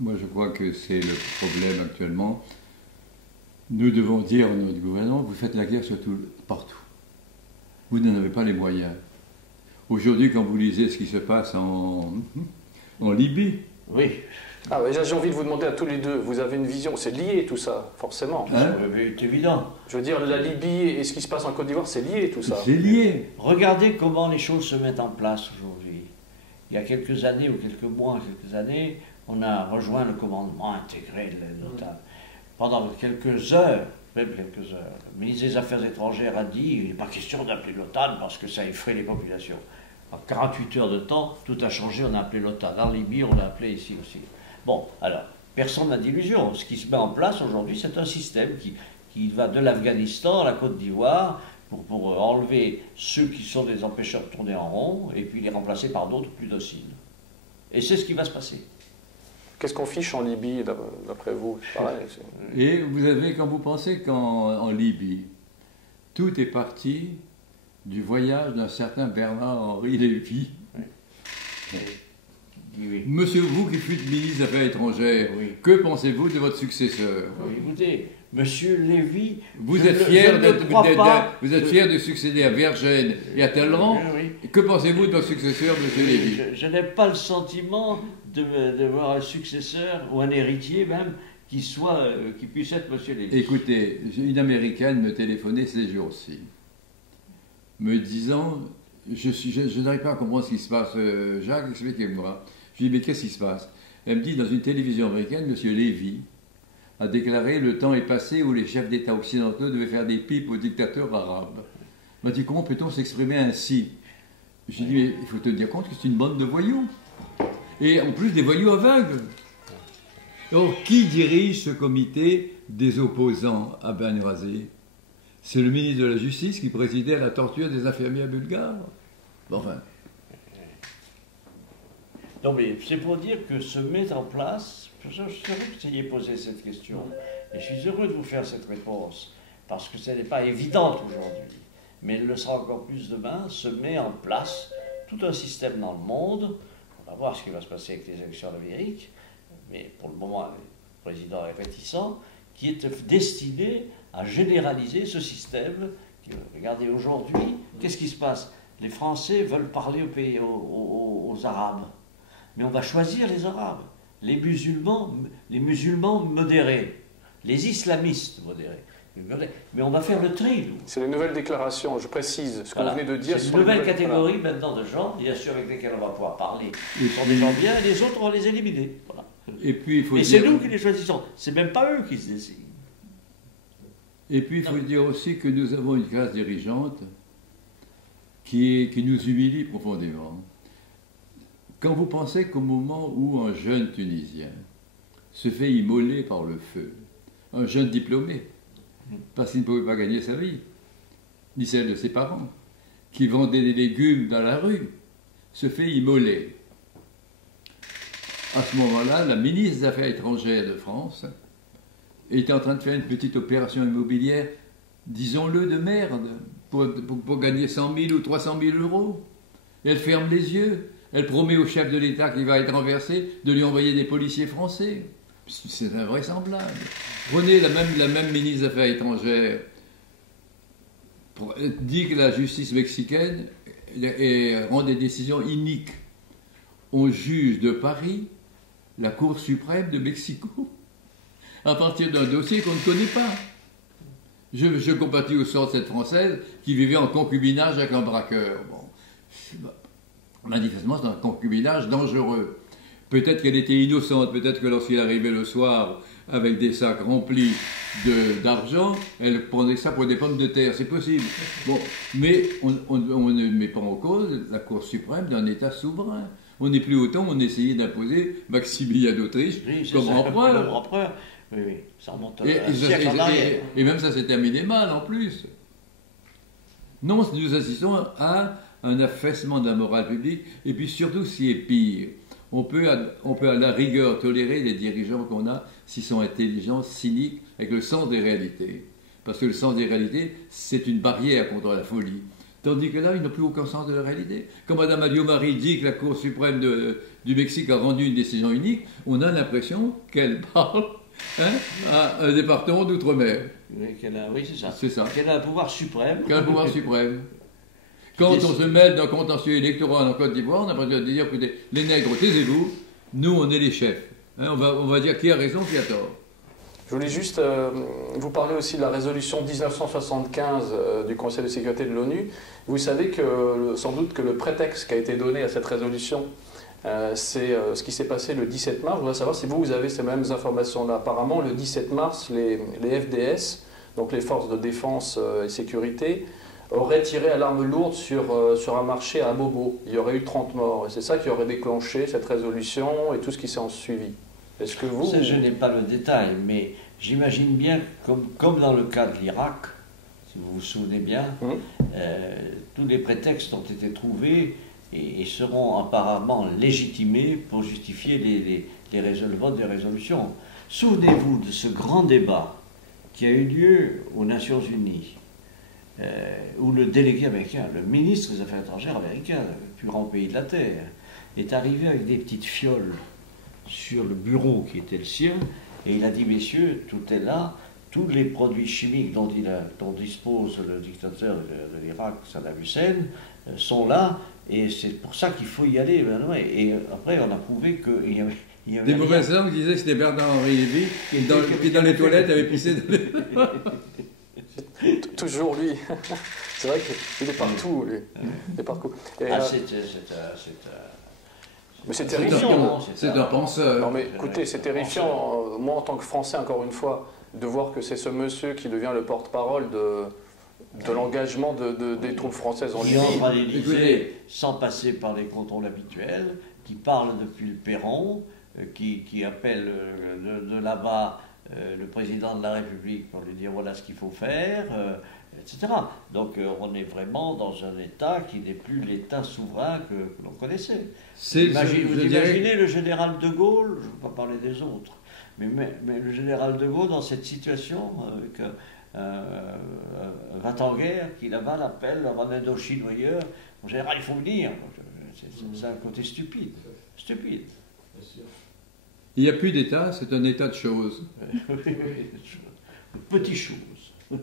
Moi, je crois que c'est le problème actuellement. Nous devons dire à notre gouvernement, vous faites la guerre partout. Vous n'en avez pas les moyens. Aujourd'hui, quand vous lisez ce qui se passe en Libye... Oui. Ah, ouais, j'ai envie de vous demander à tous les deux, vous avez une vision, c'est lié tout ça, forcément. Hein? C'est évident. Je veux dire, la Libye et ce qui se passe en Côte d'Ivoire, c'est lié tout ça. C'est lié. Regardez comment les choses se mettent en place aujourd'hui. Il y a quelques années, ou quelques mois, quelques années, on a rejoint le commandement intégré de l'OTAN. Pendant quelques heures, même quelques heures, le ministre des Affaires étrangères a dit il n'est pas question d'appeler l'OTAN parce que ça effraie les populations. En 48 heures de temps, tout a changé, on a appelé l'OTAN. En Libye, on l'a appelé ici aussi. Bon, alors, personne n'a d'illusion. Ce qui se met en place aujourd'hui, c'est un système qui va de l'Afghanistan à la Côte d'Ivoire pour enlever ceux qui sont des empêcheurs de tourner en rond et puis les remplacer par d'autres plus dociles. Et c'est ce qui va se passer. Qu'est-ce qu'on fiche en Libye, d'après vous? Pareil, et vous avez, quand vous pensez qu'en Libye, tout est parti du voyage d'un certain Bernard-Henri Lévy. Oui. Oui. Monsieur, vous qui fûtes ministre des Affaires étrangères, Oui. que pensez-vous de votre successeur? Oui, écoutez, Monsieur Lévy, Vous je êtes ne- fier je ne crois pas vous êtes fier de succéder à Vergène et à Talleyrand. Oui. Que pensez-vous de votre successeur, Monsieur Lévy? Je n'ai pas le sentiment de voir un successeur ou un héritier même qui puisse être Monsieur Lévy. Écoutez, une Américaine me téléphonait ces jours-ci, me disant, je n'arrive pas à comprendre ce qui se passe, Jacques, expliquez-moi. Je lui dis, mais qu'est-ce qui se passe? Elle me dit, dans une télévision américaine, M. Lévy a déclaré, le temps est passé où les chefs d'État occidentaux devaient faire des pipes aux dictateurs arabes. Elle m'a dit, comment peut-on s'exprimer ainsi? Je lui dis, mais il faut te dire compte que c'est une bande de voyous. Et en plus, des voyous aveugles. Alors, qui dirige ce comité des opposants à Benghazi? C'est le ministre de la Justice qui présidait à la torture des infirmières bulgares. Bon, enfin... Non, mais c'est pour dire que se met en place, je suis heureux que vous ayez posé cette question, et je suis heureux de vous faire cette réponse, parce que ce n'est pas évident aujourd'hui, mais elle le sera encore plus demain, se met en place tout un système dans le monde, on va voir ce qui va se passer avec les élections en Amérique, mais pour le moment, le président est réticent, qui est destiné à généraliser ce système. Regardez, aujourd'hui, qu'est-ce qui se passe? Les Français veulent parler aux Arabes. Mais on va choisir les Arabes, les musulmans modérés, les islamistes modérés. Mais on va faire le tri, nous. C'est les nouvelles déclarations, je précise ce que vous venez de dire. C'est une nouvelle catégorie maintenant de gens, bien sûr, avec lesquels on va pouvoir parler. Ils sont des gens bien, et les autres, on va les éliminer. Voilà. Et puis, il faut c'est nous qui les choisissons, c'est même pas eux qui se décident. Et puis, il faut dire aussi que nous avons une classe dirigeante qui nous humilie profondément. Quand vous pensez qu'au moment où un jeune Tunisien se fait immoler par le feu, un jeune diplômé, parce qu'il ne pouvait pas gagner sa vie, ni celle de ses parents, qui vendait des légumes dans la rue, se fait immoler. À ce moment-là, la ministre des Affaires étrangères de France était en train de faire une petite opération immobilière, disons-le, de merde, pour gagner 100 000 ou 300 000 euros. Et elle ferme les yeux. Elle promet au chef de l'État qui va être renversé de lui envoyer des policiers français. C'est invraisemblable. Prenez la même ministre des Affaires étrangères dit que la justice mexicaine rend des décisions iniques. On juge de Paris la Cour suprême de Mexico à partir d'un dossier qu'on ne connaît pas. Je compatis au sort de cette Française qui vivait en concubinage avec un braqueur. Bon. Manifestement, c'est un concubinage dangereux. Peut-être qu'elle était innocente, peut-être que lorsqu'il arrivait le soir avec des sacs remplis d'argent, elle prenait ça pour des pommes de terre, c'est possible. Bon, mais on ne met pas en cause la Cour suprême d'un État souverain. On n'est plus autant, on essayait d'imposer Maximilien d'Autriche comme empereur. Oui, ça remonte à un siècle en arrière. Et même ça s'est terminé mal en plus. Non, nous assistons à un affaissement de la morale publique, et puis surtout, ce qui est pire, on peut à la rigueur tolérer les dirigeants qu'on a s'ils sont intelligents, cyniques, avec le sens des réalités. Parce que le sens des réalités, c'est une barrière contre la folie. Tandis que là, ils n'ont plus aucun sens de la réalité. Quand Mme Alliot-Marie dit que la Cour suprême du Mexique a rendu une décision unique, on a l'impression qu'elle parle à un département d'outre-mer. Oui, c'est ça. C'est ça. Qu'elle a un pouvoir suprême. Qu'elle a un pouvoir suprême. Quand on se mêle d'un contentieux électoral en Côte d'Ivoire, on a besoin de dire, écoutez, les nègres, taisez-vous, nous, on est les chefs. On va dire qui a raison, qui a tort. Je voulais juste vous parler aussi de la résolution 1975 du Conseil de sécurité de l'ONU. Vous savez que sans doute que le prétexte qui a été donné à cette résolution, c'est ce qui s'est passé le 17 mars. Je voudrais savoir si vous avez ces mêmes informations-là. Apparemment, le 17 mars, les FDS, donc les forces de défense et sécurité, auraient tiré à l'arme lourde sur un marché à Bobo. Il y aurait eu 30 morts. Et c'est ça qui aurait déclenché cette résolution et tout ce qui s'est en suivi. Est-ce que vous... Ça, je n'ai pas le détail, mais j'imagine bien, comme dans le cas de l'Irak, si vous vous souvenez bien, tous les prétextes ont été trouvés et seront apparemment légitimés pour justifier le vote des résolutions. Souvenez-vous de ce grand débat qui a eu lieu aux Nations Unies, où le délégué américain, le ministre des Affaires étrangères américain, le plus grand pays de la Terre, est arrivé avec des petites fioles sur le bureau qui était le sien, et il a dit, messieurs, tout est là, tous les produits chimiques dont dispose le dictateur de l'Irak, Saddam Hussein, sont là, et c'est pour ça qu'il faut y aller. Et après, on a prouvé qu'il y avait des mauvaises langues disaient que c'était Bernard-Henri Lévy qui dans les toilettes avait pissé dans les... Toujours lui. C'est vrai qu'il est partout, lui. Il est partout. Mais c'est terrifiant. C'est un penseur. Non mais écoutez, c'est terrifiant. Moi, en tant que Français, encore une fois, de voir que c'est ce monsieur qui devient le porte-parole de l'engagement des troupes françaises en Libye. Qui entre à l'Élysée sans passer par les contrôles habituels, qui parle depuis le perron, qui appelle de là-bas le président de la République pour lui dire voilà ce qu'il faut faire, etc. Donc on est vraiment dans un État qui n'est plus l'État souverain que l'on connaissait. Vous imaginez le général de Gaulle, je ne vais pas parler des autres, mais le général de Gaulle dans cette situation, avec va en guerre, qui là-bas l'appelle, en Indochine ou ailleurs, en général il faut venir. C'est un côté stupide. Stupide. Il n'y a plus d'État, c'est un état de choses. Petites choses.